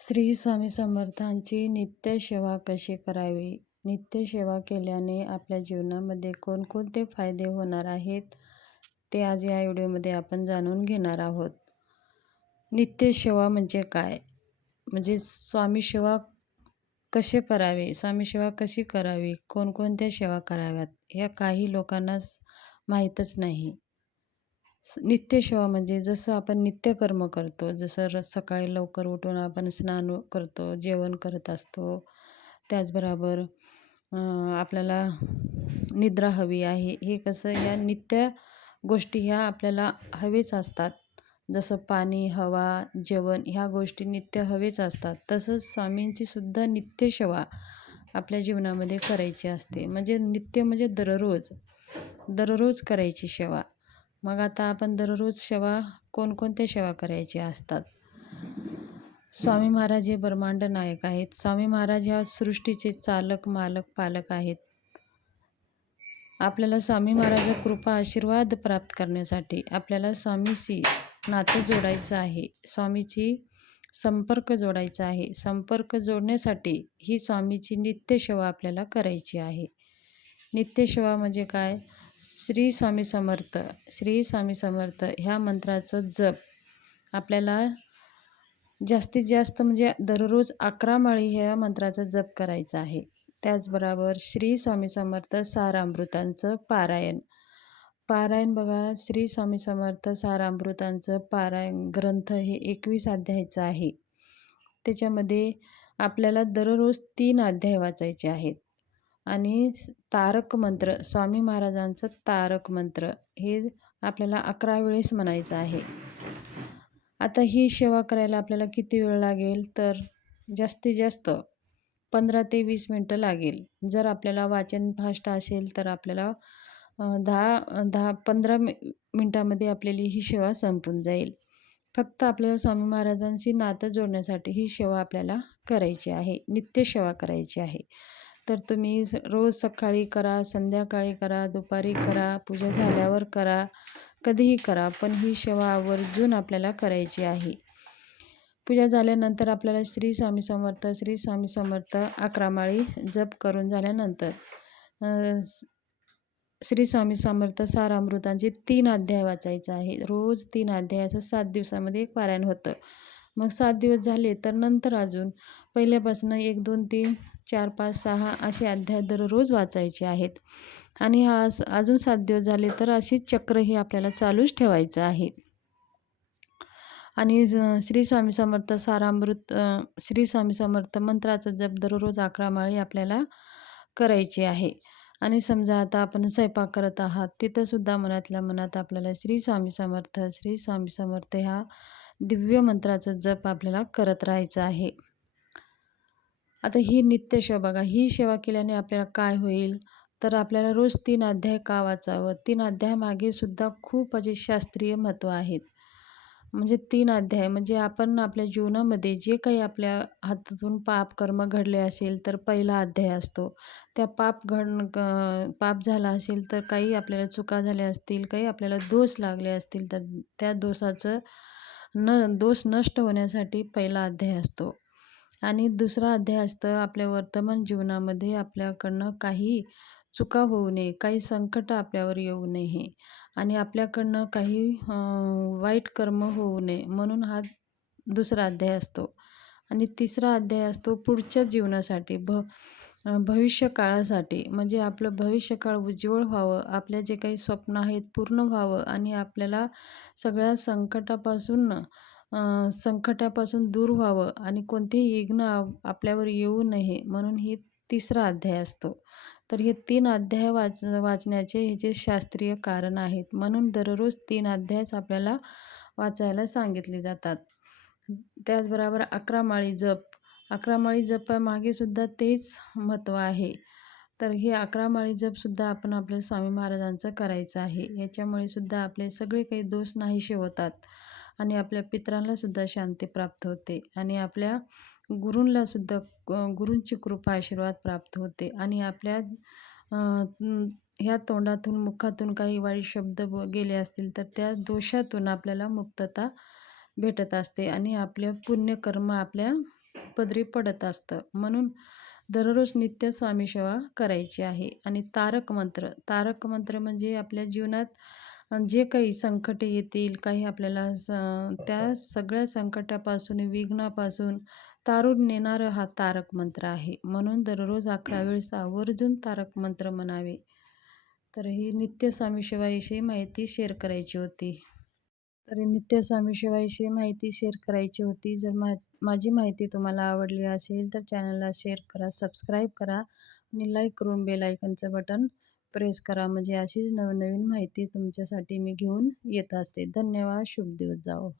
श्री स्वामी समर्थांची नित्य सेवा कशी करावी? नित्य सेवा केल्याने आपल्या जीवनामध्ये कोणकोणते फायदे होणार आहेत, ते आज या व्हिडिओमध्ये आपण जाणून घेणार आहोत. नित्य सेवा म्हणजे काय? म्हणजे स्वामी सेवा कसे करावे? स्वामी सेवा कशी करावी? कोणकोणत्या सेवा कराव्यात? या काही लोकांना माहीतच नाही. नित्य सेवा म्हणजे जसं आपण नित्यकर्म करतो, जसं सकाळी लवकर उठून आपण स्नान करतो, जेवण करत असतो. त्याचबरोबर आपल्याला निद्रा हवी आहे. हे कसं या नित्य गोष्टी ह्या आपल्याला हवेच असतात. जसं पाणी, हवा, जेवण ह्या गोष्टी नित्य हवेच असतात. तसंच स्वामींची सुद्धा नित्य सेवा आपल्या जीवनामध्ये करायची असते. म्हणजे नित्य म्हणजे दररोज, दररोज करायची सेवा. मग आता आपण दररोज सेवा कोणकोणत्या सेवा करायच्या असतात? स्वामी महाराज हे ब्रह्मांड नायक आहेत. स्वामी महाराज ह्या सृष्टीचे चालक, मालक, पालक आहेत. आपल्याला स्वामी महाराज कृपा आशीर्वाद प्राप्त करण्यासाठी आपल्याला स्वामीशी नातं जोडायचं आहे. स्वामीची संपर्क जोडायचा आहे. संपर्क जोडण्यासाठी ही स्वामीची नित्य सेवा आपल्याला करायची आहे. नित्य सेवा म्हणजे काय? श्री स्वामी समर्थ, श्री स्वामी समर्थ ह्या मंत्राचं जप आपल्याला जास्तीत जास्त म्हणजे दररोज 11 माळी ह्या मंत्राचा जप करायचा आहे. त्याचबरोबर श्री स्वामी समर्थ सारामृतांचं पारायण. पारायण बघा, श्री स्वामी समर्थ सारामृतांचं पारायण ग्रंथ हे 21 अध्यायाचं आहे. त्याच्यामध्ये आपल्याला दररोज 3 अध्याय वाचायचे आहेत. आणि तारक मंत्र, स्वामी महाराजांचं तारक मंत्र हे आपल्याला 11 वेळेस म्हणायचं आहे. आता ही सेवा करायला आपल्याला किती वेळ लागेल? तर जास्तीत जास्त 15 ते 20 मिनटं लागेल. जर आपल्याला वाचन फास्ट असेल तर आपल्याला 10-15 मिनटामध्ये आपल्याला ही सेवा संपून जाईल. फक्त आपल्याला स्वामी महाराजांशी नातं जोडण्यासाठी ही सेवा आपल्याला करायची आहे, नित्य सेवा करायची आहे. तर तुम्ही रोज सकाळी करा, संध्याकाळी करा, दुपारी करा, पूजा झाल्यावर करा, कधीही करा, पण ही सेवा आवर्जून आपल्याला करायची आहे. पूजा झाल्यानंतर आपल्याला श्री स्वामी समर्थ, श्री स्वामी समर्थ 11 माळी जप करून झाल्यानंतर श्री स्वामी समर्थ सारामृतांचे 3 अध्याय वाचायचं आहे. रोज 3 अध्यायाचं 7 दिवसामध्ये एक पारायण होतं. मग 7 दिवस झाले तर नंतर अजून पहिल्यापासून 1, 2, 3, 4, 5, 6 असे अध्याय दररोज वाचायचे आहेत. आणि अजून 7 दिवस झाले तर अशीच चक्र ही आपल्याला चालूच ठेवायचं आहे. आणि श्री स्वामी समर्थ सारामृत, श्री स्वामी समर्थ मंत्राचा जप दररोज 11 माळी आपल्याला करायची आहे. आणि समजा आता आपण स्वयंपाक करत आहात, तिथंसुद्धा मनातल्या मनात आपल्याला श्री स्वामी समर्थ, श्री स्वामी समर्थ ह्या दिव्य मंत्राचा जप आपल्याला करत राहायचं आहे. आता ही नित्य सेवा बघा, ही सेवा केल्याने आपल्याला काय होईल? तर आपल्याला रोज 3 अध्याय का वाचावं? 3 अध्यायामागे सुद्धा खूप असे शास्त्रीय महत्त्व आहेत. म्हणजे 3 अध्याय म्हणजे आपण आपल्या जीवनामध्ये जे काही आपल्या हातातून पाप कर्म घडले असेल तर पहिला अध्याय असतो. त्या पाप झाला असेल तर काही आपल्याला चुका झाल्या असतील, काही आपल्याला दोष लागले असतील तर त्या दोषाचं दोष नष्ट होण्यासाठी पहिला अध्याय असतो. आणि दुसरा अध्याय असतं आपल्या वर्तमान जीवनामध्ये आपल्याकडनं काही चुका होऊ नये, काही संकट आपल्यावर येऊ नये आणि आपल्याकडनं काही वाईट कर्म होऊ नये म्हणून हा दुसरा अध्याय असतो. आणि तिसरा अध्याय असतो पुढच्या जीवनासाठी, भविष्य काळासाठी. म्हणजे आपलं भविष्यकाळ उज्ज्वल व्हावं, आपल्या जे काही स्वप्न आहेत पूर्ण व्हावं आणि आपल्याला सगळ्या संकटापासून दूर व्हावं आणि कोणतेही विघ्न आपल्यावर येऊ नये म्हणून ही तिसरा अध्याय असतो. तर हे 3 अध्याय वाचण्याचे हे जे शास्त्रीय कारण आहेत. म्हणून दररोज 3 अध्यायच आपल्याला वाचायला सांगितले जातात. त्याचबरोबर 11 माळी जप. 11 माळी जपामागे सुद्धा तेच महत्त्व आहे. तर हे 11 माळी जपसुद्धा आपण आपल्या स्वामी महाराजांचं करायचं आहे. याच्यामुळे सुद्धा आपले सगळे काही दोष नाहीसे होतात आणि आपल्या पितरांना सुद्धा शांती प्राप्त होते आणि आपल्या गुरूंना सुद्धा गुरूंची कृपा आशीर्वाद प्राप्त होते आणि आपल्या ह्या तोंडातून मुखातून काही वाईट शब्द गेले असतील तर त्या दोषातून आपल्याला मुक्तता भेटत असते आणि आपले पुण्यकर्म आपल्या पदरी पडत असतं. म्हणून दररोज नित्य स्वामी सेवा करायची आहे. आणि तारक मंत्र म्हणजे आपल्या जीवनात जे काही संकटे येतील, काही आपल्याला त्या सगळ्या संकटापासून, विघ्नापासून तारून नेणारा हा तारक मंत्र आहे. म्हणून दररोज 11 वेळेस आवर्जून तारक मंत्र म्हणावे. तर ही नित्य स्वामी सेवाविषयी माहिती शेअर करायची होती. तर नित्य स्वामी सेवाविषयी माहिती शेअर करायची होती. जर माझी माहिती तुम्हाला आवडली असेल तर चॅनलला शेअर करा, सबस्क्राईब करा आणि लाईक करून बेल आयकॉनचं बटन प्रेस करा. म्हणजे अशीच नवनवीन माहिती तुमच्यासाठी मी घेऊन येत असते. धन्यवाद. शुभ दिवस जावो.